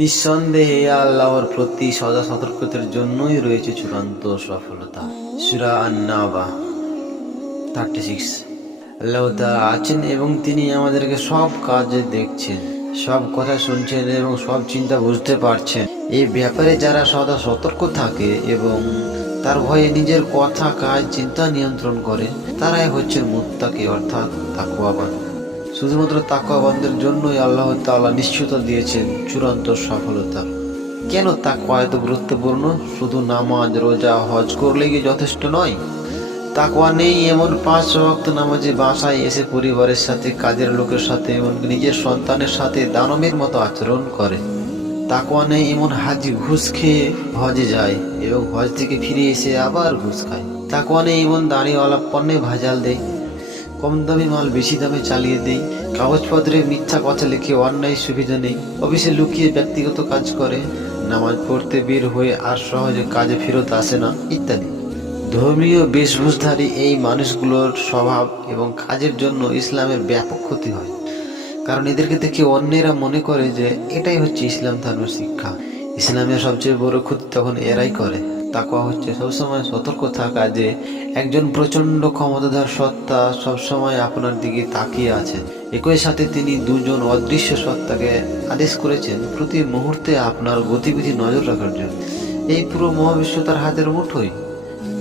নিঃসন্দেহে আল্লাহর প্রতি সদা সতর্কতার জন্যই রয়েছে চূড়ান্ত সফলতা। সুরা আন্নাবা থার্টি সিক্স আল্লাহ আছেন এবং তিনি আমাদেরকে সব কাজে দেখছেন, সব কথা শুনছেন এবং সব চিন্তা বুঝতে পারছেন। এই ব্যাপারে যারা সদা সতর্ক থাকে এবং তার ভয়ে নিজের কথা, কাজ, চিন্তা নিয়ন্ত্রণ করে তারাই হচ্ছেন মুত্তাকি, অর্থাৎ তাকুয়াবান শুধুমাত্র তাকুয়াবানদের জন্যই আল্লাহ তাআলা নিশ্চয়তা দিয়েছেন চূড়ান্ত সফলতা। কেন তাকুয়া এত গুরুত্বপূর্ণ? শুধু নামাজ, রোজা, হজ করলেই কি যথেষ্ট নয়? তাকওয়া নেই এমন পাঁচ ওয়াক্ত নামাজে বাসায় এসে পরিবারের সাথে, কাজের লোকের সাথে এমনকি নিজের সন্তানের সাথে দানবের মতো আচরণ করে। তাকওয়া নেই এমন হাজি ঘুষ খেয়ে হজে যায় এবং হজ থেকে ফিরে এসে আবার ঘুষ খায়। তাকওয়া নেই এমন দাঁড়িয়ে দাঁড়িয়েওয়ালা পণ্যে ভাজাল দেয়। কম দামি মাল বেশি দামে চালিয়ে দেই। কাগজপত্রে মিথ্যা কথা লিখে অন্যায় সুবিধা নেই। অফিসে লুকিয়ে ব্যক্তিগত কাজ করে, নামাজ পড়তে বের হয়ে আর সহজে কাজে ফেরত আসে না, ইত্যাদি। ধর্মীয় বেশভূষধারী এই মানুষগুলোর স্বভাব এবং কাজের জন্য ইসলামের ব্যাপক ক্ষতি হয়। কারণ এদেরকে দেখে অন্যেরা মনে করে যে, এটাই হচ্ছে ইসলাম ধর্মের শিক্ষা। ইসলামের সবচেয়ে বড় ক্ষতি তখন এরাই করে। তাকওয়া হচ্ছে সবসময় সতর্ক থাকা যে একজন প্রচণ্ড ক্ষমতাধর সত্তা সবসময় আপনার দিকে তাকিয়ে আছেন একই সাথে তিনি দুজন অদৃশ্য সত্তাকে আদেশ করেছেন প্রতি মুহূর্তে আপনার গতিবিধি নজর রাখার জন্য। এই পুরো মহাবিশ্ব তার হাতের মুঠোয়।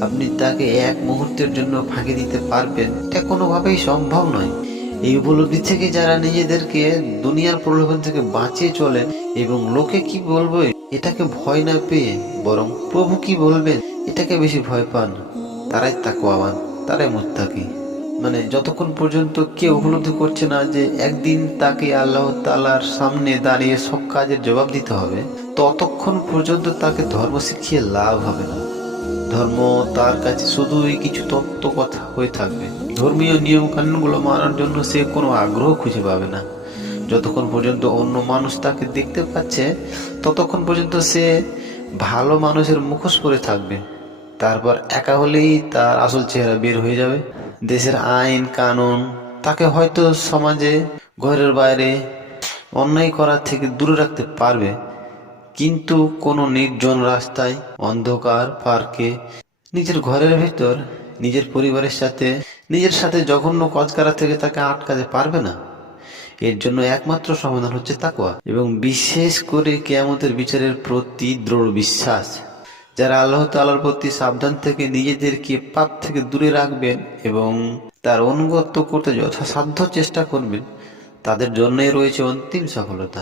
আপনি তাকে এক মুহূর্তের জন্য ফাঁকি দিতে পারবেন, এটা কোনোভাবেই সম্ভব নয়। এই উপলব্ধি থেকে যারা নিজেদেরকে দুনিয়ার প্রলোভন থেকে বাঁচিয়ে চলেন এবং লোকে কি বলবে এটাকে ভয় না পেয়ে বরং প্রভু কি বলবেন? এটাকে বেশি ভয় পান। তারাই তাকওয়াবান, তারাই মুত্তাকি। মানে যতক্ষণ পর্যন্ত কেউ উপলব্ধি করছে না যে একদিন তাকে আল্লাহ তালার সামনে দাঁড়িয়ে সব কাজের জবাব দিতে হবে, ততক্ষণ পর্যন্ত তাকে ধর্ম শিখিয়ে লাভ হবে না। ধর্ম তার কাছে শুধুই কিছু তত্ত্ব কথা হয়ে থাকবে। ধর্মীয় নিয়ম কানুনগুলো মানার জন্য সে কোনো আগ্রহ খুঁজে পাবে না। যতক্ষণ পর্যন্ত অন্য মানুষ তাকে দেখতে পাচ্ছে, ততক্ষণ পর্যন্ত সে ভালো মানুষের মুখোশ পরে থাকবে। তারপর একা হলেই তার আসল চেহারা বের হয়ে যাবে। দেশের আইন, কানুন, তাকে হয়তো সমাজে, ঘরের বাইরে অন্যায় করার থেকে দূরে রাখতে পারবে। কিন্তু কোনো নির্জন রাস্তায়, অন্ধকার পার্কে, নিজের ঘরের ভেতর, নিজের পরিবারের সাথে, নিজের সাথে জঘন্য কজকারা থেকে তাকে আটকাতে পারবে না। এর জন্য একমাত্র সমাধান হচ্ছে তাকোয়া এবং বিশেষ করে কেয়ামতের বিচারের প্রতি দৃঢ় বিশ্বাস। যারা আল্লাহ তালার প্রতি সাবধান থেকে নিজেদেরকে পাপ থেকে দূরে রাখবেন এবং তার অনুগত্য করতে যথাসাধ্য চেষ্টা করবেন, তাদের জন্যই রয়েছে অন্তিম সফলতা।